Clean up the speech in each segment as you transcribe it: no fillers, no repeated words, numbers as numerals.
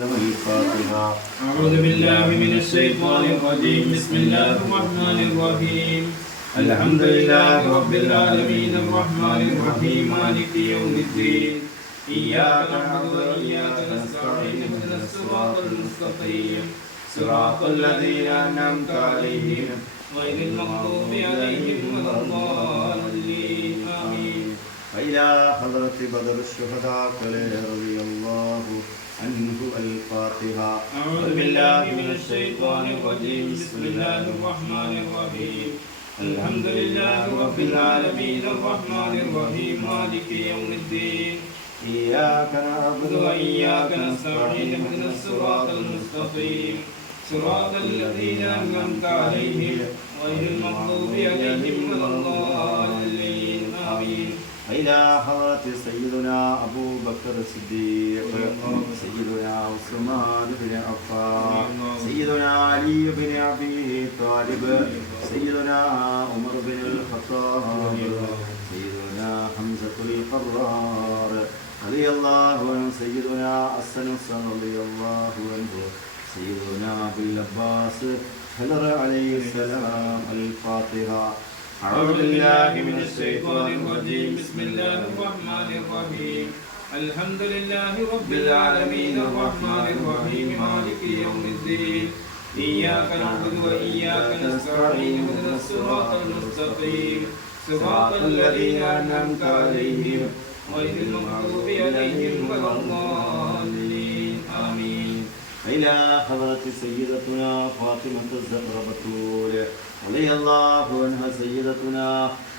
الفاتحة. أعوذ بالله من الشيطان الرجيم. بسم الله الرحمن الرحيم. الحمد لله رب العالمين الرحمن الرحيم مالك يوم الدين. إياك نعبد وإياك نستعين اهدنا الصراط المستقيم صراط الذين أنعمت عليهم غير المغضوب عليهم ولا الضالين آمين. وإلى حضرة بدر الشهداء رضي الله عنه الفاتحة. أعوذ بالله من الشيطان الرجيم. بسم الله الرحمن الرحيم. الحمد لله رب العالمين الرحمن الرحيم مالك يوم الدين. إياك نعبد وإياك نستعين اهدنا الصراط المستقيم صراط الذين أنعمت عليهم غير المغضوب عليهم ولا الضالين آمين. إلى حضرة سيدنا أبو بكر الصديق، سيدنا عثمان بن عفان، سيدنا علي بن أبي طالب، سيدنا عمر بن الخطاب، سيدنا حمزة القرار رضي الله عنه، سيدنا السنس رضي الله عنه، سيدنا أبي العباس حضر عليه السلام. الفاتحة. أعوذ بالله من الشيطان الرجيم. بسم الله الرحمن الرحيم. الحمد لله رب العالمين الرحمن الرحيم مالك يوم الدين. إياك نعبد وإياك نستعين اهدنا الصراط المستقيم صراط الذين أنعمت عليهم غير المغضوب عليهم ولا الضالين آمين. إلى حضرة سيدتنا فاطمة الزهراء بتول رضي الله عنها، سيدتنا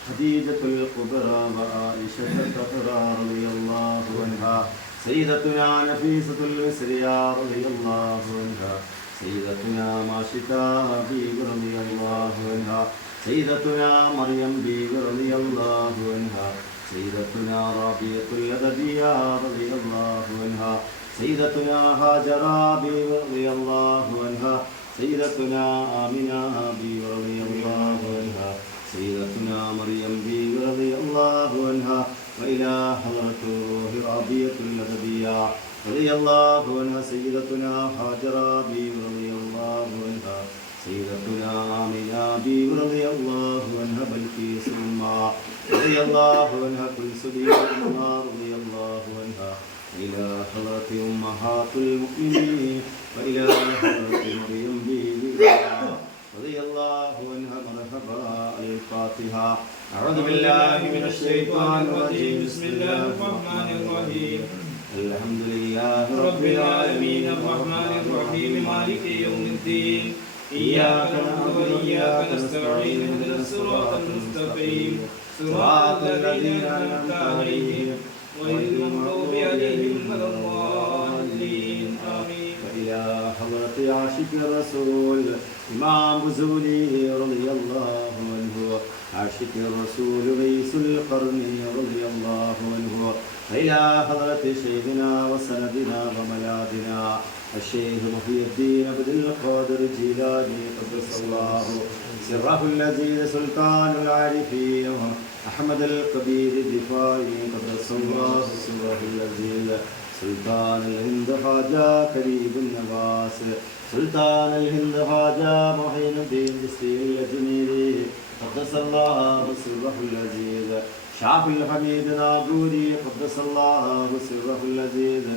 خديجة الكبرى وعائشة الطهرى رضي الله عنها، سيدتنا نفيسة المصرية رضي الله عنها، سيدتنا ماشكة بيبي رضي الله عنها، سيدتنا مريم بيبي رضي الله عنها، سيدتنا رابية الأدبية رضي الله عنها، سيدتنا هاجرة بيبي رضي الله عنها، سيدتنا آمنة بيبي رضي الله عنها، سيدتنا مريم بيبي رضي الله عنها. وإلى حضرة روح رابية الأدبية رضي الله عنها، سيدتنا هاجرة بيبي رضي الله عنها، سيدتنا آمنة بيبي رضي الله عنها، بلقيس رضي الله عنها، كل سبيل رضي الله عنها. إلى حضرة أمهات المؤمنين وإلى حضرة مريم بيبي رضي الله عنها. مرحبا. الفاتحة. أعوذ بالله من الشيطان الرجيم. بسم الله الرحمن الرحيم. الحمد لله رب العالمين الرحمن الرحيم مالك يوم الدين. إياك نعبد وإياك نستعين اهدنا الصراط المستقيم صراط الذين أنعمت عليهم غير المغضوب عليهم ولا الضالين آمين. وإلى حضرة عاشق الرسول إمام بزولي رضي الله عنه، عاشق الرسول ويس القرن رضي الله عنه. وإلى حضرة شيخنا وسندنا وملاذنا الشيخ محي الدين عبد القادر الجيلاني قدس الله سره اللذيذ سلطان العارفين أحمد الكبير الدفاعي قدس الله سره اللذيذ سلطان الهند خواجہ قریب النواس، سلطان الهند خواجہ معین الدین بسری الاجمیری قدس اللہ سرہ اللذیذ، شاہ الحمید ناگوری قدس اللہ سرہ اللذیذ،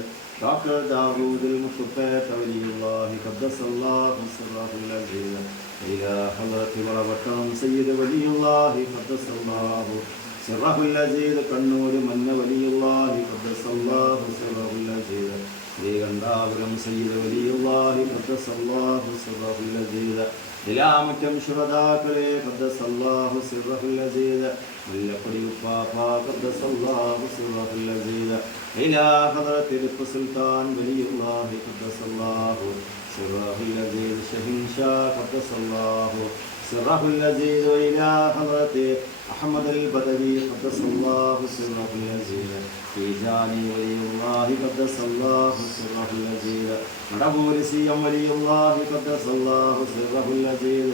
ڈاکٹر داود المشفع ولی اللہ قدس اللہ سرہ اللذیذ. إلى حضرة مربكم سيد ولي الله قدس الله سره اللذيذ، كالنور من ولي الله قدس الله سره اللذيذ، ശ്രീകണ്ഠാപുരം സയ്യിദ് വലിയുള്ളാഹി ഖദ്ദസല്ലാഹു സിർറഹുൽ അസീസ്. ദിലാമറ്റം ശുഹദാക്കളെ ഖദ്ദസല്ലാഹു സിർറഹുൽ അസീസ്. മുല്ലപ്പടി ഉപ്പാപ്പ ഖദ്ദസല്ലാഹു സിർറഹുൽ അസീസ്. ഇലാ ഹദ്റത്തി ടിപ്പു സുൽത്താൻ വലിയുള്ളാഹി ഖദ്ദസല്ലാഹു സിർറഹുൽ അസീസ്. ഷഹിൻഷാ ഖദ്ദസല്ലാഹു സിർറഹുൽ അസീസ്. ഇലാ ഹദ്റത്തി أحمد البدوي قدس الله سره العزيز. تيجاني ولي الله قدس الله سره العزيز. نبولسي ولي الله قدس الله سره العزيز.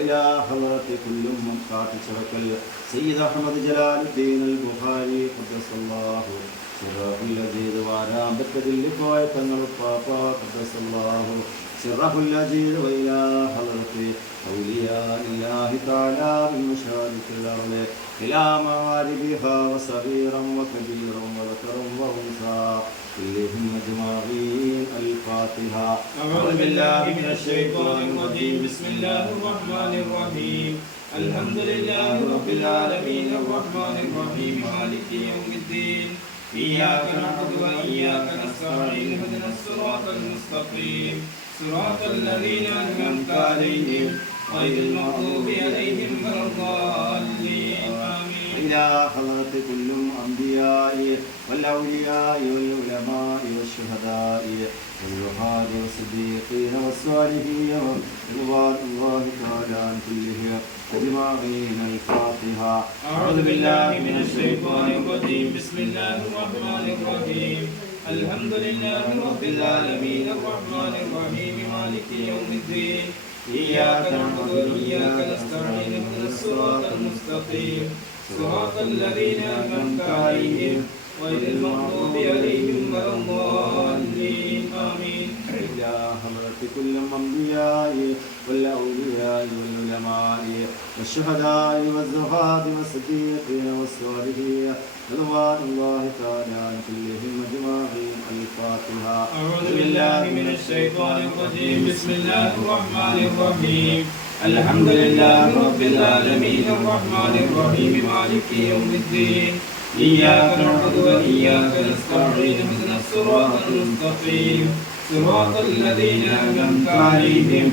إلى حضرة كل من قاتل شركل سيد أحمد جلال الدين البخاري قدس الله സിറഹുൽ അസീദ് വാരാമ്പറ്റതിൽ പോയ തങ്ങളുപ്പാപ്പ ഖദ്ദസല്ലാഹു സിറഹുൽ അസീദ് വഇലാ ഹളറത്തി ഔലിയാഇല്ലാഹി തആല മിൻ മശാരിഖിൽ അർളി ഇലാ മവാരിബിഹാ വസഗീറൻ വകബീറൻ വദക്കറൻ വഉൻസാ كلهم أجمعين. الفاتحة. أعوذ بالله من الشيطان الرجيم. بسم الله الرحمن الرحيم. الحمد لله رب العالمين الرحمن الرحيم مالك يوم الدين إياك نعبد وإياك نستعين اهدنا الصراط المستقيم صراط الذين أنعمت عليهم غير المغضوب عليهم ولا الضالين آمين. إلى حضرة كل الأنبياء والأولياء والعلماء والشهداء والوهاد والصديقين والصالحين رضوان الله تعالى عن كلهم أجمعين. الفاتحة. أعوذ بالله من الشيطان الرجيم. بسم الله الرحمن الرحيم. الحمد لله رب العالمين الرحمن الرحيم مالك يوم الدين إياك نعبد وإياك نستعين اهدنا الصراط المستقيم صراط الذين أنعمت عليهم غير المغضوب عليهم ولا الضالين آمين. إلى حضرة كل الأنبياء والأولياء والعلماء والشهداء والزهاد والصديقين والصالحين رضوان الله تعالى عن كلهم أجمعين. الفاتحة. أعوذ بالله من الشيطان الرجيم. بسم الله الرحمن الرحيم. الحمد لله رب العالمين الرحمن الرحيم مالك يوم الدين إياك نعبد وإياك نستعين اهدنا الصراط المستقيم صراط الذين أنعمت عليهم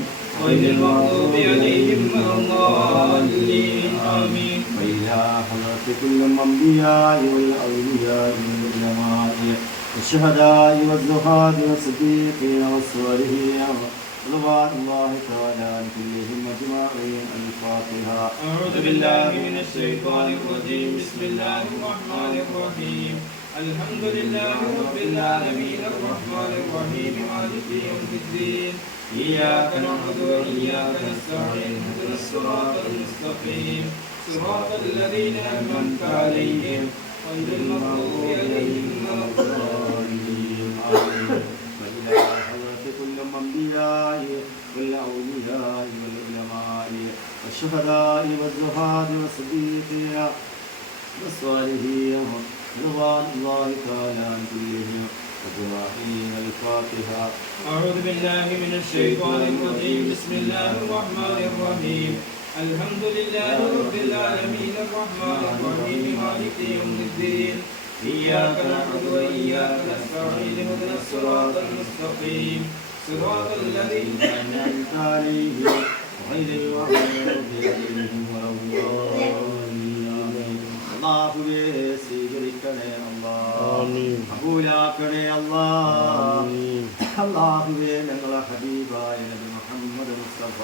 غير المغضوب عليهم ولا الضالين آمين. وإلى حضرة كل الأنبياء والأولياء والعلماء والشهداء والزهاد والصديقين والصالحين رضوان الله تعالى عن كلهم أجمعين. الفاتحة. أعوذ بالله من الشيطان الرجيم. بسم الله الرحمن الرحيم. الحمد لله رب العالمين الرحمن الرحيم مالك يوم الدين إياك نعبد وإياك نستعين اهدنا الصراط المستقيم صراط الذين أنعمت عليهم غير المغضوب عليهم ولا الضالين آمين. وإلى حضرة كل الأنبياء والأولياء والعلماء والشهداء والزهاد والصديقين والصالحين رضوان الله تعالى عن كلهم أجمعين. الفاتحة. أعوذ بالله من الشيطان الرجيم. بسم الله الرحمن الرحيم. الحمد لله رب العالمين الرحمن الرحيم مالك يوم الدين إياك نعبد وإياك نستعين اهدنا الصراط المستقيم صراط الذين أنعمت عليهم غير المغضوب عليهم ولا الضالين. അല്ലാഹുവേ സ്വീകരിക്കണേ അല്ലാഹ്, കബൂലാക്കണേ അല്ലാഹ്. അല്ലാഹുവേ ഞങ്ങളെ ഹബീബായ നബി മുഹമ്മദ് മുസ്തഫ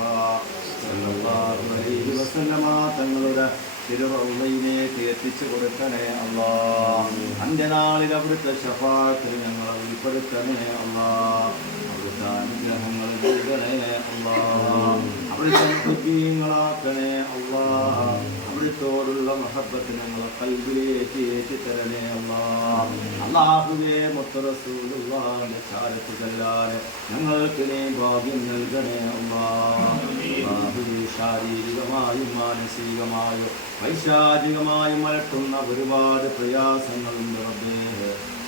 സല്ലല്ലാഹു അലൈഹി വസല്ലമ തങ്ങളുടെ തിരുറൗളയിലേക്ക് എത്തിച്ചു കൊടുക്കണേ അല്ലാഹ്. അന്ത്യനാളിൽ അവിടുത്തെ ശഫാഅത്തിൽ ഞങ്ങളെ ഉൾപ്പെടുത്തണേ അല്ലാഹ്. അവിടുത്തെ അനുഗ്രഹങ്ങൾ നൽകണേ അല്ലാഹ്. അവിടുത്തെ മുഹബ്ബീങ്ങളാക്കണേ അല്ലാഹ്. അവിടുത്തോടുള്ള മഹബ്ബത്ത് ഞങ്ങളെ ഖൽബിലേക്ക് ഏറ്റിത്തരണേ അല്ലാഹ്. അല്ലാഹുവേ മുത്ത് റസൂലുള്ളാഹിന്റെ ചാരത്ത് ചെല്ലാൻ ഞങ്ങൾക്ക് നീ ഭാഗ്യം നൽകണേ അല്ലാഹ്. അല്ലാഹുവേ ശാരീരികമായും മാനസികമായും വൈശാചികമായും അലട്ടുന്ന ഒരുപാട് പ്രയാസങ്ങളുണ്ട് റബ്ബേ.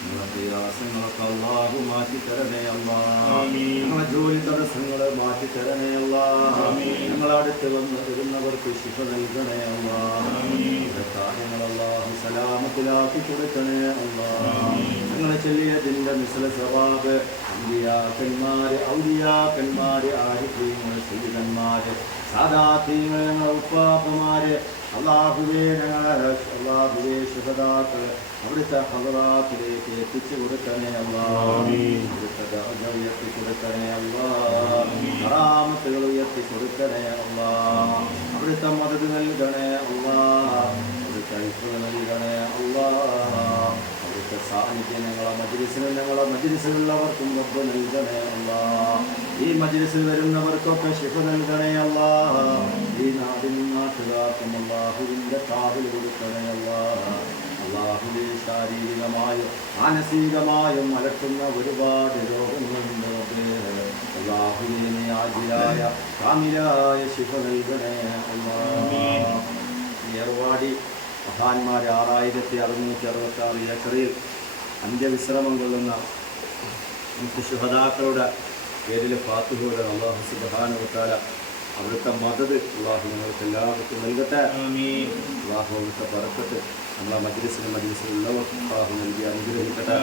ഞങ്ങളുടെ പ്രയാസങ്ങളൊക്കെ അല്ലാഹു മാറ്റിത്തരണേ അല്ലാഹ്. ഞങ്ങളുടെ ജോലി തടസ്സങ്ങളെ മാറ്റിത്തരണേ അല്ലാഹ്. ഞങ്ങളുടെ അടുത്ത് വരുന്നവർക്ക് ശിഫ നൽകണേ അല്ലാഹ്. കാര്യങ്ങൾ അല്ലാഹു സലാമത്തിലാക്കി കൊടുക്കണേ അല്ലാഹ്. ഞങ്ങളെ ചൊല്ലിയതിൻ്റെ മിസ്ല സവാബ് അമ്പിയാക്കന്മാര് ഔലിയാക്കന്മാര് ആരിഫീങ്ങള് സയ്യിദന്മാര് സാദാത്തീങ്ങള് ഞങ്ങളുടെ ഉപ്പാപ്പമാര് അല്ലാഹുവേ ഞങ്ങളെ അല്ലാഹുവേ ശുഹദാക്കള് അവിടുത്തെ ഹദറാത്തിലേക്ക് എത്തിച്ചു കൊടുക്കണേ അല്ലാഹ്. അവിടുത്തെ ദർജ ഉയർത്തി കൊടുക്കണേ അല്ലാഹ്. കറാമത്തുകൾ ഉയർത്തി കൊടുക്കണേ അല്ലാഹ്. അവിടുത്തെ മദദ് നൽകണേ അല്ലാഹ്. അവിടുത്തെ ഐക്യത നൽകണേ അല്ലാഹ്. അവിടുത്തെ സാന്നിധ്യം ഞങ്ങളെ മജ്ലിസിലുള്ളവർക്കും റബ്ബ് നൽകണേ അല്ലാഹ്. ഈ മജ്ലിസിൽ വരുന്നവർക്കൊക്കെ ശിഫ നൽകണേ അല്ലാഹ്. ഈ നാടിനും നാട്ടുകാർക്കും അല്ലാഹുവിൻ്റെ കാവൽ കൊടുക്കണേ അല്ലാഹ്. അള്ളാഹുവേ ശാരീരികമായും മാനസികമായും അലട്ടുന്ന ഒരുപാട് രോഗങ്ങളുണ്ട് റബ്ബേ. അള്ളാഹുവേ നീ ആജിലായ കാമിലായ ശിഫ നൽകണേ അല്ലാഹ്. ഏർവാടി മഹാന്മാർ 6666 ഏക്കറിൽ അന്ത്യവിശ്രമം കൊള്ളുന്ന ശുഹദാക്കളുടെ പേരിൽ ഫാത്തിഹയുടെ അല്ലാഹു സുബ്ഹാനഹു വ തആല അവിടുത്തെ മദദ് അല്ലാഹു നിങ്ങൾക്ക് എല്ലാവർക്കും നൽകട്ടെ. അല്ലാഹു അവിടുത്തെ ബറക്കത്ത് നമ്മളെ മജ്ലിസിലുള്ളവർക്ക് അല്ലാഹു നൽകി അനുഗ്രഹിക്കട്ടെ.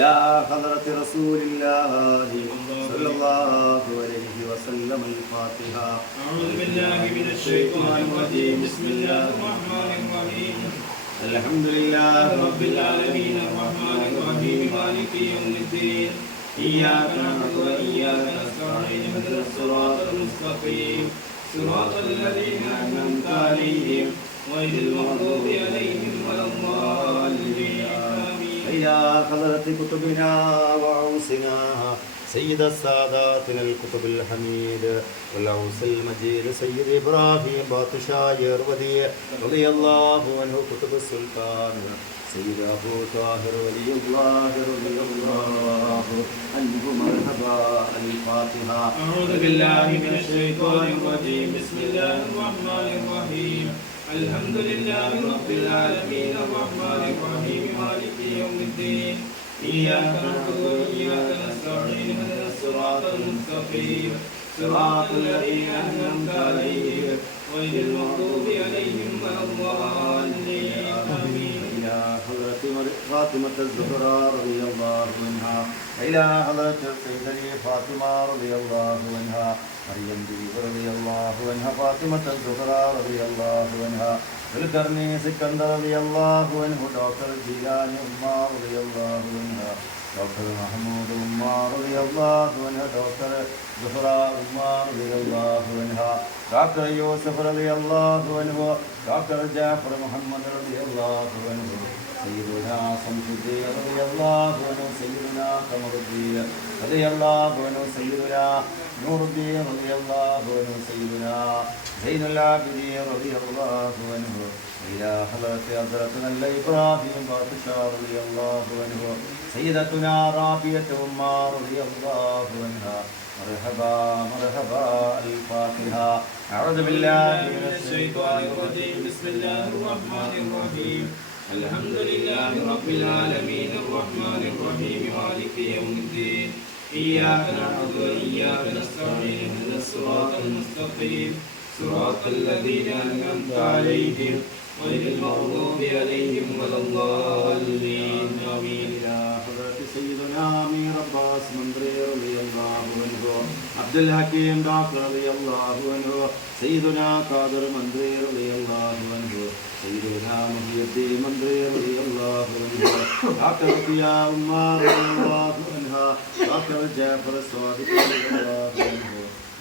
യാ ഹദറത്ത് റസൂലില്ലാഹി സ്വല്ലല്ലാഹു അലൈഹി വസല്ലം അൽ-ഫാത്തിഹ. അഊദു ബില്ലാഹി മിനശ് ശൈത്വാനിർ റജീം. ബിസ്മില്ലാഹിർ റഹ്മാനിർ റഹീം. അൽഹംദുലില്ലാഹി റബ്ബിൽ ആലമീൻ അർ-റഹ്മാനിർ റഹീം മാലികി യൗമിദ്ദീൻ. إياك نعبد وإياك نستعين اهدنا الصراط المستقيم صراط الذين أنعمت عليهم غير المغضوب عليهم ولا الضالين آمين. إلى حضرة كتبنا وعوسنا سيد السادات الكتب الحميد والعوس المجيد سيد إبراهيم باتشاير وديع رضي الله عنه كتب السلطان سيد أبو طاهر ولي الله رضي الله عنه. مرحبا. الفاتحة. أعوذ بالله من الشيطان الرجيم. بسم الله الرحمن الرحيم. الحمد لله رب العالمين الرحمن الرحيم مالك يوم الدين. إياك نعبد وإياك نستعين اهدنا الصراط المستقيم صراط الذين أنعمت عليهم غير المغضوب عليهم ولا الضالين آمين. إلى حضرة فاطمة الزهراء رضي الله عنها. إلى حضرة سيدنا فاطمة رضي الله عنها. مريم بنت رضي الله عنها. فاطمة الزهراء رضي الله عنها. القرني سكندر رضي الله عنه. دكتور جيلاني عمر رضي الله عنها. دكتور محمود عمر رضي الله عنها. دكتور زهراء عمر رضي الله عنها. دكتور يوسف رضي الله عنه. دكتور جعفر محمد رضي الله عنه. سيدنا شمس الدين رضي الله عنه. سيدنا قمر الدين رضي الله عنه. سيدنا نور الدين رضي الله عنه. سيدنا زين العابدين رضي الله عنه. إلى حضرة حضرتنا الإبراهيم باتشا رضي الله عنه. سيدتنا رابية أمة رضي الله عنها. مرحبا مرحبا. الفاتحة. أعوذ بالله من الشيطان الرجيم. بسم الله الرحمن الرحيم. الحمد لله رب العالمين الرحمن الرحيم مالك يوم الدين. إياك نعبد وإياك نستعين اهدنا الصراط المستقيم صراط الذين أنعمت عليهم غير المغضوب عليهم ولا الضالين آمين. إلى حضرة سيدنا أمير عباس منذري رضي الله عنه. عبد الحكيم داك رضي الله عنه. سيدنا قادر منذري رضي الله عنه. سيدنا محي الدين منذري رضي الله عنه. داكر يا عمر رضي الله عنها. داكر جعفر الصادق رضي الله عنه.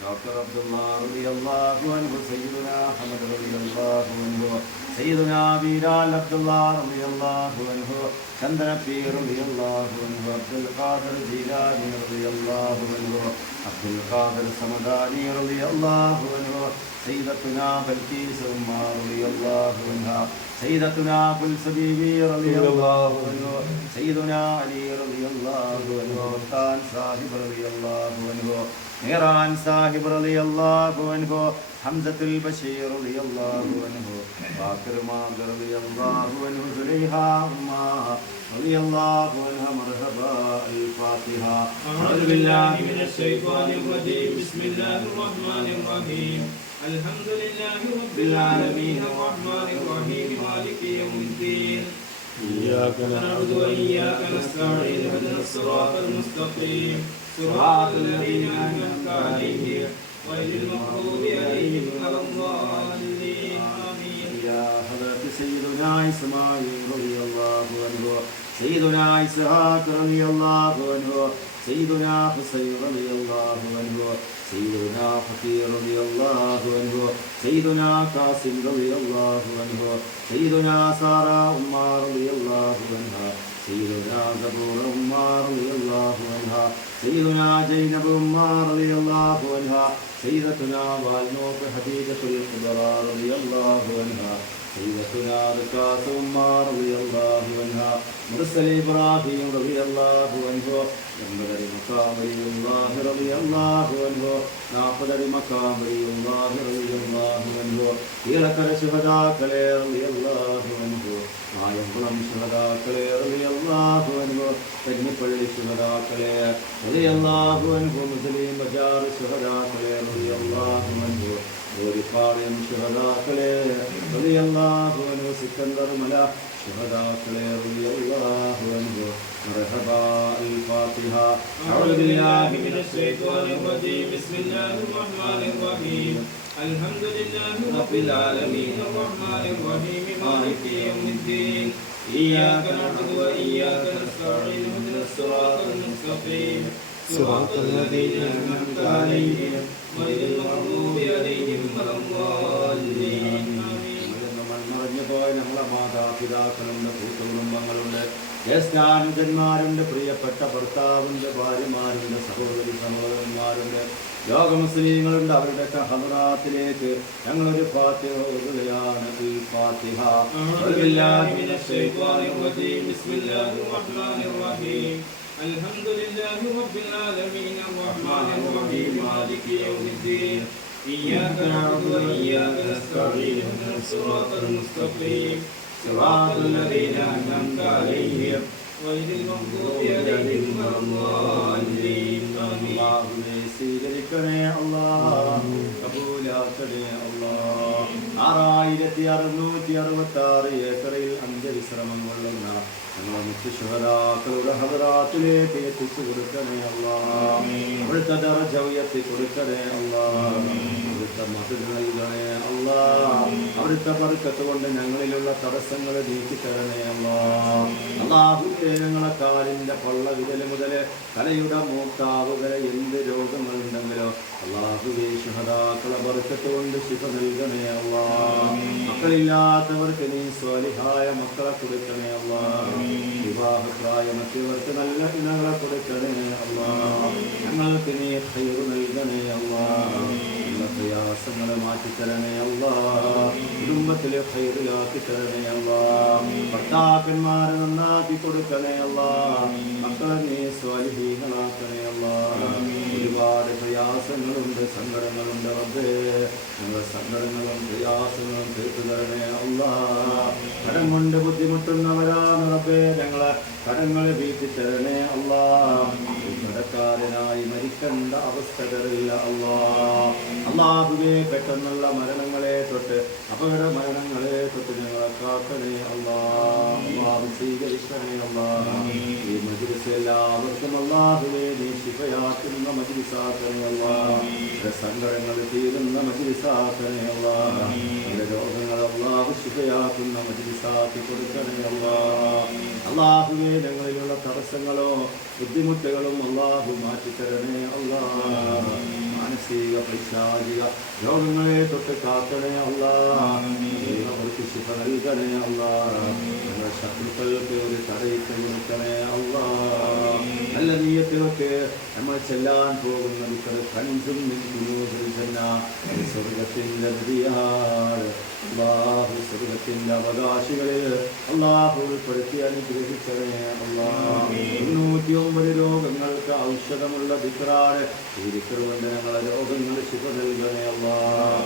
داكر عبد الله رضي الله عنه. سيدنا حمد رضي الله عنه. سيدنا بلال عبد الله رضي الله عنه. چندن پیر رضی اللہ عنہ. عبد القادر جیلانی رضی اللہ عنہ. عبد القادر سمدانی رضی اللہ عنہ. سیدتنا بلقیس امہ رضی اللہ عنہ. سیدتنا کلثومی رضی اللہ عنہ. سیدنا علی رضی اللہ عنہ. تان صاحب رضی اللہ عنہ. میران صاحب رضی اللہ عنہ. حمزة البشير رضي الله عنه. باكر ماغر رضي الله عنه. زليحة أمة رضي الله عنها. مرحبا. الفاتحة. أعوذ بالله من الشيطان الرجيم. بسم الله الرحمن الرحيم. الحمد لله رب العالمين الرحمن الرحيم مالك يوم الدين. إياك نعبد وإياك نستعين اهدنا الصراط المستقيم صراط الذين أنعمت عليهم غير المغضوب عليهم ولا الضالين آمين. يا حضرة سيدنا إسماعيل رضي الله عنه. سيدنا إسحاق رضي الله عنه. سيدنا حسين رضي الله عنه. سيدنا فقير رضي الله عنه. سيدنا قاسم رضي الله عنه. سيدنا سارة أمة رضي الله عنها. سيدنا زبور أمة رضي الله عنها. سيدنا زينب أمة رضي الله عنها. سيدتنا والنوف حديدة الكبرى رضي الله عنها. سيدتنا ركاة عمار رضي الله عنها مرسل إبراهيم رضي الله عنه نمبر مقام ولي الله رضي الله عنه ناقدر مقام ولي الله رضي الله عنه إلكر شهداكلي رضي الله عنه ആയമ്പളം ശുഹദാക്കളെ റളിയല്ലാഹു അൻഹു തജ്നിപ്പള്ളി ശുഹദാക്കളെ റളിയല്ലാഹു അൻഹു മുസ്ലിം ബജാർ ശുഹദാക്കളെ റളിയല്ലാഹു അൻഹു ഓരിപ്പാളയം ശുഹദാക്കളെ റളിയല്ലാഹു അൻഹു സിക്കന്ദർ മല ശുഹദാക്കളെ റളിയല്ലാഹു അൻഹു മർഹബാ അൽ ഫാത്തിഹ അഊദു ബില്ലാഹി മിനശ് ശൈത്വാനിർ റജീം ബിസ്മില്ലാഹിർ റഹ്മാനിർ റഹീം الحمد لله رب العالمين الرحمن الرحيم مالك يوم الدين إياك نعبد وإياك نستعين اهدنا الصراط المستقيم صراط الذين أنعمت عليهم غير المغضوب عليهم ولا الضالين ഞങ്ങളെ മാതാപിതാക്കളുണ്ട്, കൂട്ടുകുടുംബങ്ങളുണ്ട്, ജ്യേഷ്ഠാനുജന്മാരുണ്ട്, പ്രിയപ്പെട്ട ഭർത്താവിൻ്റെ ഭാര്യമാരുണ്ട്, സഹോദരി സഹോദരന്മാരുണ്ട്, ലോക മുസ്ലിങ്ങളുണ്ട്. അവരുടെയൊക്കെ ഹദറാത്തിലേക്ക് ഞങ്ങളൊരു ഫാത്തിഹ ഓതുകയാണ്. ഈ ഫാത്തിഹ الحمد لله رب العالمين الرحمن الرحيم مالك يوم الدين إياك نعبد وإياك نستعين اهدنا الصراط المستقيم صراط الذين أنعمت عليهم غير المغضوب عليهم ولا الضالين آمين. സ്വീകരിക്കണേ അല്ലാഹ്, കബൂലാക്കണേ അല്ലാഹ്. 6666 ഏക്കറിൽ അന്ത്യവിശ്രമം കൊള്ളുന്ന ഞങ്ങളെ മുഖ്യ ശുഹദാക്കളുടെ ഹദറാത്തിലേക്ക് എത്തിച്ചു കൊടുക്കണേ അല്ലാഹ്. അവിടുത്തെ ദറജ ഉയർത്തി കൊടുക്കണേ അല്ലാഹ്. അവിടുത്തെ മഹ്ർ നൽകണേ അല്ലാഹ്. അവിടുത്തെ ബർക്കത്ത് കൊണ്ട് ഞങ്ങളിലുള്ള തടസ്സങ്ങൾ നീക്കിത്തരണേ അല്ലാഹ്. അല്ലാഹുവേ, ഞങ്ങളെ കാലിൻ്റെ പള്ള വിരൽ മുതൽ തലയുടെ മൂത്താവ് വരെ എന്ത് രോഗങ്ങളുണ്ടെങ്കിലോ അല്ലാഹുവേ, ശുഹദാക്കളെ ബർക്കത്ത് കൊണ്ട് ശിഫ നൽകണേ അല്ലാഹ്. മക്കളില്ലാത്തവർക്ക് നീ സ്വാലിഹായ മക്കളെ കൊടുക്കണേ അല്ലാഹ്. വിവാഹപ്രായമറ്റവർക്ക് നല്ല ഇണകളെ കൊടുക്കണേ അല്ലാഹ്. ഞങ്ങൾക്ക് നീ ഖൈർ നൽകണേ അല്ലാഹ്. പ്രയാസങ്ങളെ മാറ്റിത്തരണേ അല്ലാഹ്. കുടുംബത്തിലെ ഖൈറിലാക്കി തരണേ അല്ലാഹ്. ഭർത്താക്കന്മാരെ നന്നാക്കി കൊടുക്കണേ അല്ലാഹ്. മക്കളെ നീ സ്വാലിഹീങ്ങളാക്കണേ അല്ലാഹ്. ഒരുപാട് പ്രയാസങ്ങളുണ്ട്, സങ്കടങ്ങളുണ്ട് റബ്ബേ. ഞങ്ങളുടെ സങ്കടങ്ങളും പ്രയാസങ്ങളും തീർത്തു തരണേ അല്ലാഹ്. കടം കൊണ്ട് ബുദ്ധിമുട്ടുന്നവരാണ് റബ്ബേ. ഞങ്ങളെ കടങ്ങളെ വീട്ടി തരണേ അല്ലാഹ്. കടക്കാരനായി മരിക്കേണ്ട അവസ്ഥ തരില്ല അല്ലാഹ്. അല്ലാഹുവേ, പെട്ടെന്നുള്ള മരണങ്ങളെ തൊട്ട് അപകട മരണങ്ങളെ തൊട്ട് ഞങ്ങളെ കാക്കണേ അല്ലാഹ്. അല്ലാഹു സ്വീകരിക്കണേ അല്ലാഹ്. ഈ മജ്‌ലിസ് എല്ലാവർക്കും അല്ലാഹുവേ നീ ശിഫയാക്കുന്ന മജ്‌ലിസാക്കണേ അല്ലാഹ്. സങ്കടങ്ങൾ തീരുന്ന മജ്‌ലിസാക്കണേ അല്ലാഹ്. രോഗങ്ങൾ അല്ലാഹു ശിഫയാക്കുന്ന മജ്‌ലിസാക്കി കൊടുക്കണേ അല്ലാഹ്. അല്ലാഹുവേ, ഞങ്ങളിലുള്ള തടസ്സങ്ങളോ ബുദ്ധിമുട്ടുകളും അല്ലാഹു മാറ്റിത്തരണേ അല്ലാഹ്. മാനസിക പൈശാചിക രോഗങ്ങളെ തൊട്ട് കാക്കണേ അല്ലാഹ്. അവർക്ക് ശിഫ നൽകണേ അല്ലാഹ്. ഞങ്ങളുടെ ശത്രുക്കൾക്ക് ഒരു തടയിട്ട് കൊടുക്കണേ അല്ലാഹ്. നല്ല നീയത്തിലൊക്കെ നമ്മൾ ചെല്ലാൻ പോകുന്ന കഞ്ചും സ്വർഗത്തിൻ്റെ നദിയാണ് അല്ലാഹു. സ്വർഗത്തിൻ്റെ അവകാശികളിൽ അല്ലാഹു ഉൾപ്പെടുത്തി അനുഗ്രഹിക്കണേ അല്ലാഹ്. 99 രോഗങ്ങൾക്ക് ഔഷധമുള്ള ദിക്റാണ് ഈ ദിക്ർ കൊണ്ട് ഞങ്ങളെ രോഗങ്ങൾ ശിഫ നൽകണേ അല്ലാഹ്.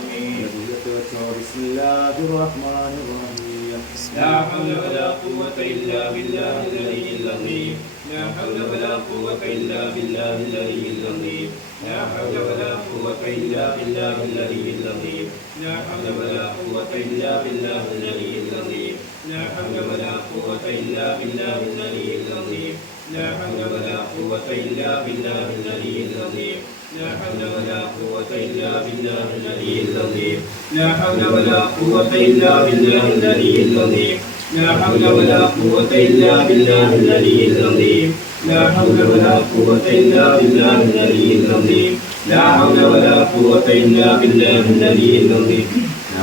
ബിസ്മില്ലാഹിർ റഹ്മാനിർ റഹീം. ലാ ഹൗല വലാ ഖുവത ഇല്ലാ ബില്ലാഹിൽ അലിയിൽ അസീം. لا حول ولا قوة إلا بالله العلي العظيم. لا حول ولا قوة إلا بالله العلي العظيم. لا حول ولا قوة إلا بالله العلي العظيم. لا حول ولا قوة إلا بالله العلي العظيم. لا حول ولا قوة إلا بالله العلي العظيم. لا حول ولا قوة إلا بالله العلي العظيم. لا حول ولا قوة إلا بالله العلي العظيم. لا حول ولا قوة إلا بالله العلي العظيم. لا حول ولا قوة إلا بالله العلي العظيم. لا حول ولا قوة إلا بالله العلي العظيم. لا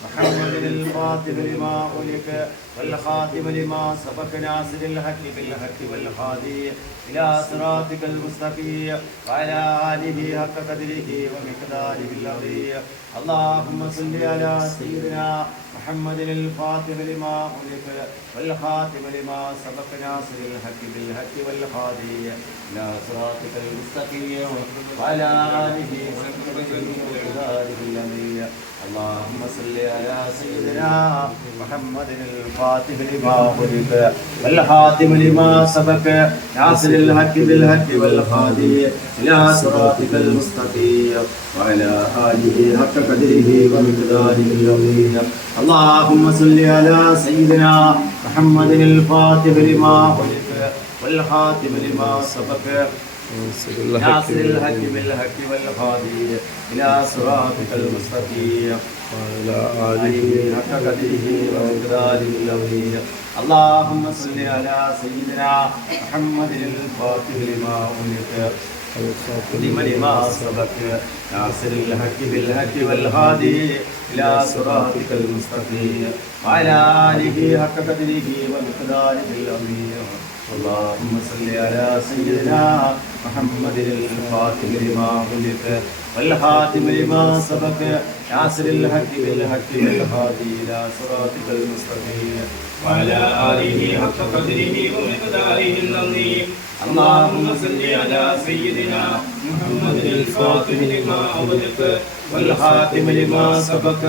محمد الفاتح لما أغلق والخاتم لما سبق ناصر الحق بالحق والهادي إلى صراطك المستقيم وعلى آله حق قدره ومقداره العظيم. اللهم صل على سيدنا محمد الفاتح لما أغلق والخاتم لما سبق ناصر الحق بالحق والهادي إلى صراطك المستقيم وعلى آله حق قدره ومقداره العظيم. اللهم صل على سيدنا محمد الفاتح لما أغلق والخاتم لما سبق ناصر الحق بالحق والهادي إلى صراطك المستقيم وعلى آله حق قدره ومقداره العظيم. اللهم صل على سيدنا محمد الفاتح لما أغلق والخاتم لما سبق ناصر الحق بالحق والهادي إلى صراطك المستقيم وعلى آله حق قدره ومقداره العظيم. اللهم صل على سيدنا محمد الفاتح لما أغلق لما سبق ناصر الحق بالحق والهادي إلى صراطك المستقيم وعلى آله حق قدره ومقداره العظيم. اللهم صل على سيدنا محمد الفاتح لما أغلق والخاتم لما سبق ناصر الحق بالحق والهادي إلى صراطك المستقيم وعلى آله حق قدره ومقداره العظيم. اللهم صل على سيدنا محمد الفاتح لما أغلق والخاتم لما سبق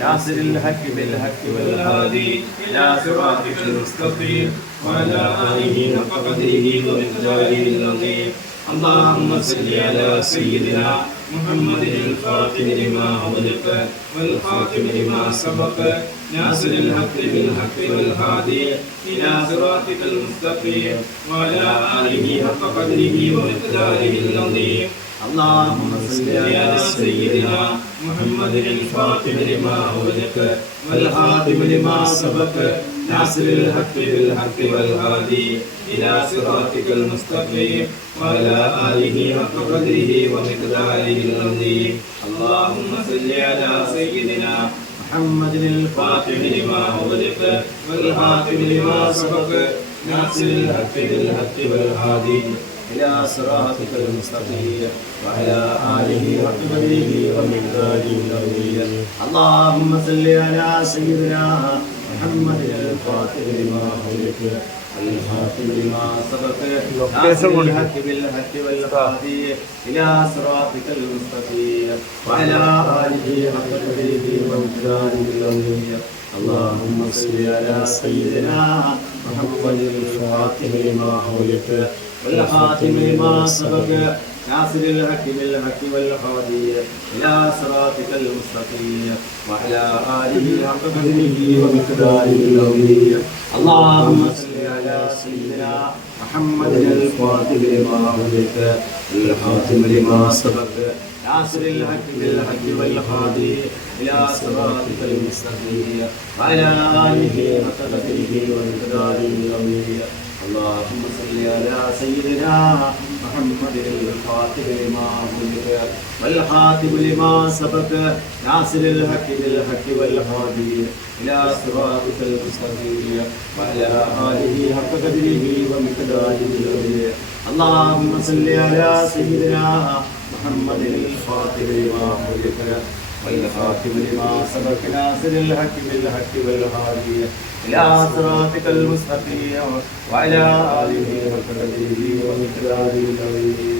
ناصر الحق بالحق والهادي إلى صراطك المستقيم وعلى آله حق قدره ومقداره العظيم. اللهم صل على سيدنا محمد الفاتح لما أغلق والخاتم لما سبق ناصر الحق بالحق والهادي إلى صراطك المستقيم وعلى آله حق قدره ومقداره العظيم. اللهم صل على سيدنا محمد الفاتح لما أغلق والخاتم لما سبق ناصر الحق بالحق والهادي إلى صراطك المستقيم وعلى آله حق قدره ومقداره العظيم. اللهم صل على سيدنا محمد الفاتح لما أغلق والخاتم لما سبق ناصر الحق بالحق والهادي إلى صراطك المستقيم وعلى آله حق قدره ومقداره العظيم. اللهم صل على سيدنا محمد الفاتح لما أغلق والخاتم لما سبق ناصر الحق بالحق والهادي إلى صراطك المستقيم وعلى آله حق قدره ومقداره العظيم. اللهم صل على سيدنا محمد الفاتح لما أغلق والخاتم لما سبق ناصر الحق بالحق والهادي إلى صراطك المستقيم وعلى آله حق قدره ومقداره العظيم. اللهم صل على سيدنا محمد الفاتح لما أغلق والخاتم لما سبق ناصر الحق بالحق والهادي إلى صراطك المستقيم وعلى آله حق قدره ومقداره العظيم. اللهم صل على سيدنا محمد الفاتح لما أغلق والخاتم لما سبق ناصر الحق بالحق والهادي إلى صراطك المستقيم وعلى آله حق قدره ومقداره العظيم. اللهم صل على سيدنا محمد الفاتح لما أغلق والخاتم لما سبق ناصر الحق بالحق والهادي إلى صراطك المستقيم وعلى آله حق قدره ومقداره العظيم.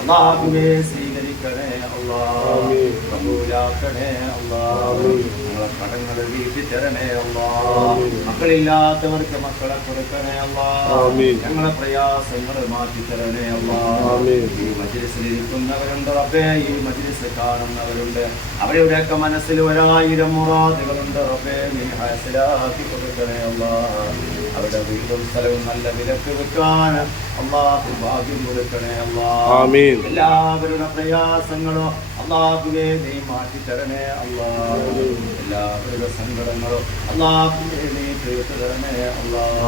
അല്ലാഹുവേ സ്വീകരിക്കണേ അല്ലാഹ്, കബൂലാക്കണേ അല്ലാഹ്, ഞങ്ങളെ കടങ്ങൾ വീട്ടി തരണേ അല്ലാഹ്, മക്കളില്ലാത്തവർക്ക് മക്കളെ കൊടുക്കണേ അല്ലാഹ്, ഞങ്ങളെ പ്രയാസങ്ങൾ മാറ്റി തരണേ അല്ലാഹ്. ഈ മജ്‌ലിസിൽ ഇരിക്കുന്നവരുണ്ട് റബ്ബേ, ഈ മജ്‌ലിസ് കാണുന്നവരുണ്ട്, അവരുടെയൊക്കെ മനസ്സിൽ 1000 മുറാദുകളുണ്ട് റബ്ബേ, നീ ഹാസിലാക്കി കൊടുക്കണേ അല്ലാഹ്. അവരുടെ വീടും സ്ഥലവും നല്ല വിലക്ക് വെക്കാൻ അല്ലാഹു ഭാഗ്യം കൊടുക്കണേ അല്ലാഹ്. എല്ലാവരുടെ പ്രയാസങ്ങളും അല്ലാഹുവേ നീ മാറ്റി തരണേ അല്ലാഹ്. എല്ലാവരുടെ സങ്കടങ്ങളും അല്ലാഹുവേ നീ തീർത്തു തരണേ അല്ലാഹ്.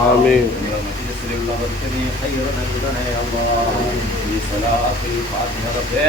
നമ്മുടെ മജ്‌ലിസിലുള്ളവർക്ക് നീ ഖൈർ നൽകണേ അല്ലാഹ്. ഈ സ്വലാത്തുൽ ഫാത്തിഹ റബ്ബേ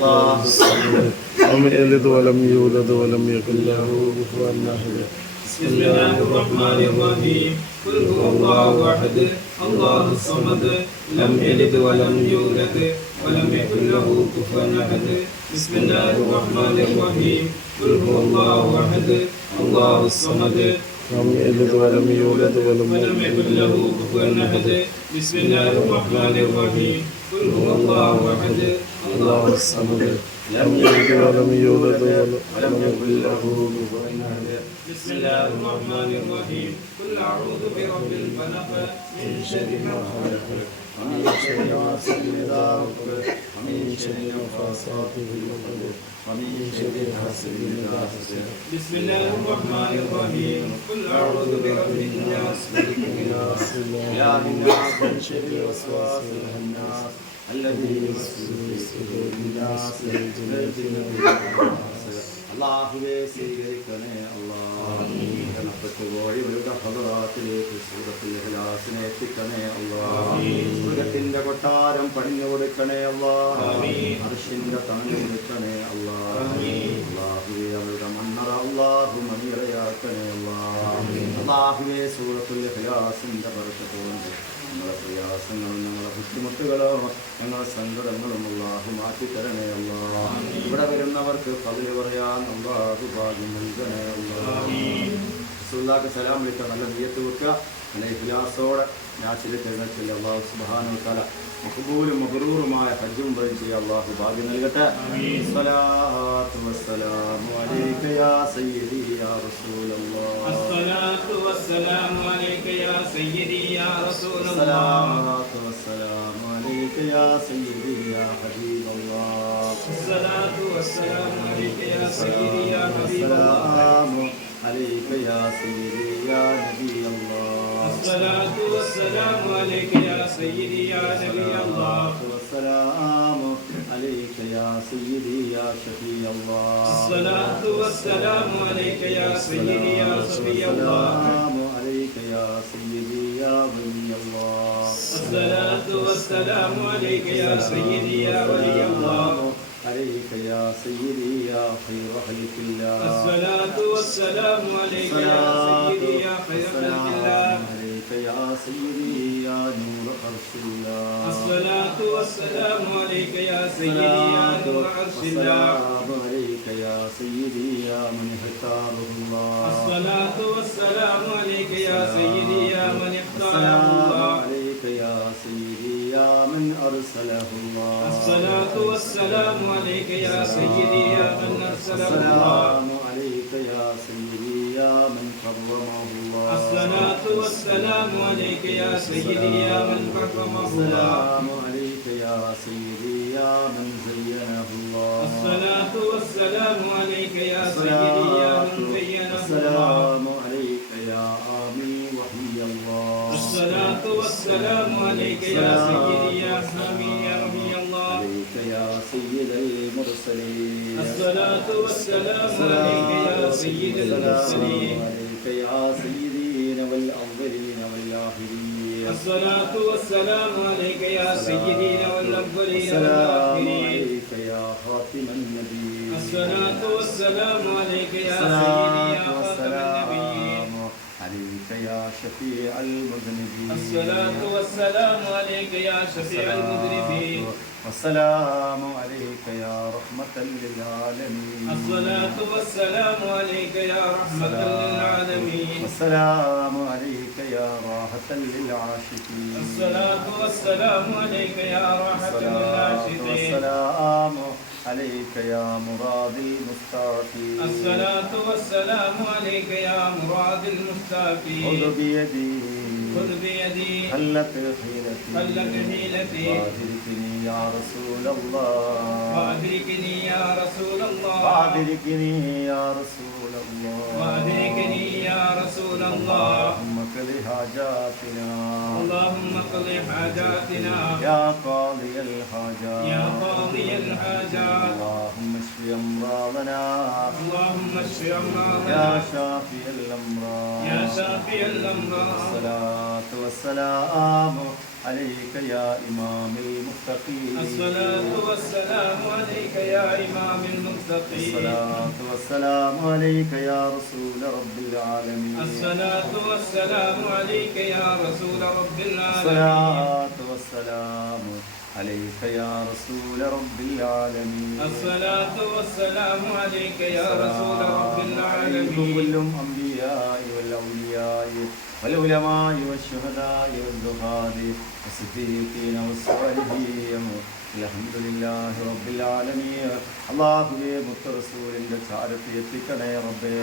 الله الصمد لم يلد ولم يولد ولم يكن له كفوا أحد. بسم الله الرحمن الرحيم قل هو الله أحد الله الصمد لم يلد ولم يولد ولم يكن له كفوا أحد. بسم الله الرحمن الرحيم قل هو الله أحد الله الصمد لم يلد ولم يولد ولم يكن له كفوا أحد. بسم الله الرحمن الرحيم قل هو الله أحد الله الصمد لم يلد ولم يولد ولم يكن له كفوا أحد. بسم الله الرحمن الرحيم قل أعوذ برب الفلق من شر ما خلق ومن شر غاسق إذا وقب ومن شر النفاثات في العقد ومن شر حاسد إذا حسد. بسم الله الرحمن الرحيم قل أعوذ برب الناس ملك الناس إله الناس من شر الوسواس الخناس الذي يوسوس في صدور الناس من الجنة والناس. അള്ളാഹുവേ സ്വീകരിക്കണേ അല്ലാഹ്. കണപ്പെട്ടുപോയി ഇവരുടെ ഹദറാത്തിലേക്ക് സൂറത്തുൽ ഇഖ്ലാസിനെ എത്തിക്കണേ അല്ലാഹ്. മൃഗത്തിന്റെ കൊട്ടാരം പണിഞ്ഞു കൊടുക്കണേ അല്ലാഹ്. അർശിന്റെ തണൽ കൊടുക്കണേ അല്ലാഹ്. അല്ലാഹുവേ അവരുടെ മണ്ണറ അല്ലാഹു മണിയറയാക്കണേ അല്ലാഹ്. അല്ലാഹുവേ സൂറത്തുൽ ഇഖ്ലാസിന്റെ ബർക്കത്തുകൊണ്ട് ഞങ്ങളുടെ പ്രയാസങ്ങളും ഞങ്ങളുടെ ബുദ്ധിമുട്ടുകളോ ഞങ്ങളുടെ സങ്കടങ്ങളും അല്ലാഹു മാറ്റിത്തരണേ അല്ലാഹ്. ഇവിടെ വരുന്നവർക്ക് പതില് പറയാൻ അല്ലാഹു ഭാഗ്യം നൽകണേ അല്ലാഹ്. റസൂലുള്ളാഹിക്ക് സലാം വിളിക്കുക, നല്ല നിയ്യത്ത് വെക്കുക, നല്ല ഇഖ്ലാസോടെ നാട്ടിലേക്ക് എഴുന്നേൽക്കില്ല. അല്ലാഹു സുബ്ഹാനഹു വ തആല മഖ്ബൂലും മബ്റൂറുമായ ഹജ്ജും ഉംറയും ചെയ്യാൻ അല്ലാഹു ഭാഗ്യം നൽകട്ടെ. സ്വലാത്തു വസ്സലാമു അലൈക യാ സയ്യിദി യാ റസൂലല്ലാഹ്. الصلاة والسلام عليك يا سيدي يا رسول الله. الصلاة والسلام عليك يا سيدي يا حبيب الله. الصلاة والسلام عليك يا سيدي يا حبيب الله. السلام عليك يا سيدي يا نبي الله. الصلاة والسلام عليك يا سيدي يا نبي الله. والسلام عليك يا سيدي يا شفيع الله. الصلاة والسلام عليك يا سيدي يا شفيع الله. السلام عليك يا سيدي يا ولي الله. الصلاة والسلام عليك يا سيدي يا ولي الله. عليك يا سيدي يا خير خلق الله. الصلاة والسلام عليك يا سيدي يا خير خلق الله. عليك يا سيدي يا نور عرش الله. الصلاة والسلام عليك يا سيدي يا نور عرش الله. السلام عليك يا سيدي يا من اختاره الله. الصلاة والسلام عليك يا سيدي يا من اختاره الله. عليك يا سيدي يا من أرسله الله. الصلاة والسلام عليك يا سيدي يا من أرسله الله. السلام عليك يا سيدي يا من كرمه الله. الصلاة والسلام عليك يا سيدي يا من كرمه الله. السلام عليك يا سيدي يا من زينه الله. الصلاة والسلام عليك يا سيدي يا من زينه الله. السلام عليك يا آمي وحي الله. الصلاة والسلام عليك يا سيدي يا حامي يا ربي الله. عليك يا سيد المرسلين. الصلاة والسلام عليك يا سيد المرسلين. عليك يا سيدين والأولين والآخرين. الصلاة والسلام عليك يا سيدين والأولين السلام والآخرين. عليك يا خاتم النبيين. الصلاة والسلام عليك يا سيدي يا خاتم النبيين. عليك يا شفيع المذنبين. الصلاة والسلام عليك يا شفيع المذنبين. والسلام عليك يا رحمة للعالمين. الصلاة والسلام عليك يا رحمة للعالمين. والسلام عليك يا راحة للعاشقين. الصلاة والسلام عليك يا راحة للعاشقين. والسلام عليك يا مراد المستعفين. الصلاة والسلام عليك يا مراد المستعفين. خذ بيدي خذ بيدي هلت حيلتي هلت حيلتي وأدركني يا رسول الله. وأدركني يا رسول الله. وأدركني يا رسول الله. وأدركني يا رسول الله. اللهم اقض حاجاتنا. اللهم اقض حاجاتنا يا قاضي الحاجات. يا قاضي الحاجات. اللهم اشف أمراضنا. اللهم اشف أمراضنا يا شافي الأمراض. يا شافي الأمراض. الصلاة والسلام عليك يا إمام المتقين. الصلاة والسلام عليك يا إمام المتقين. الصلاة والسلام عليك يا رسول رب العالمين. الصلاة والسلام عليك يا رسول رب العالمين. الصلاة والسلام عليك يا رسول رب العالمين. الصلاة والسلام عليك يا رسول رب العالمين. كل الأنبياء والأولياء والعلماء والشهداء والزهاد والصديقين والصالحين الحمد لله رب العالمين. അല്ലാഹുവേ മുത്തറസൂലിന്റെ ചാരത്ത് എത്തിക്കണേ റബ്ബേ.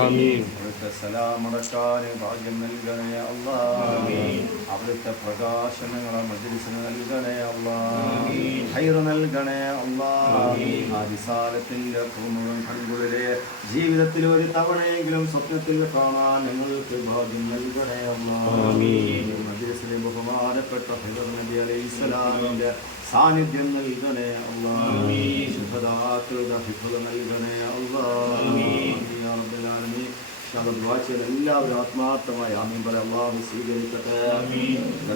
അവിടുത്തെ സലാമടക്കാൻ ഭാഗ്യം നൽകണേ അല്ലാഹ്. അവിടുത്തെ പ്രകാശനങ്ങളെ മജ്ലിസിന് നൽകണേ അല്ലാഹ്. ഖൈർ നൽകണേ അല്ലാഹ്. ആ റിസാലത്തിന്റെ പൂർണ്ണ കൺകുളിരെ ജീവിതത്തിൽ ഒരു തവണയെങ്കിലും സ്വപ്നത്തിൽ കാണാൻ ഞങ്ങൾക്ക് ഭാഗ്യം നൽകണേ അല്ലാഹ്. മജ്ലിസിലെ ബഹുമാനപ്പെട്ട ഖിദർ നബി അലൈഹിസ്സലാമിന്റെ സാന്നിധ്യം നൽകണേ അല്ലാഹ്. ശുഹദാക്കളുടെ ഹിഫ്ള് നൽകണേ അല്ലാഹ്. യാ റബ്ബൽ ആലമീൻ. എല്ലാവരും ആത്മാർത്ഥമായ ആമീൻ പറ. അല്ലാഹു സ്വീകരിക്കട്ടെ.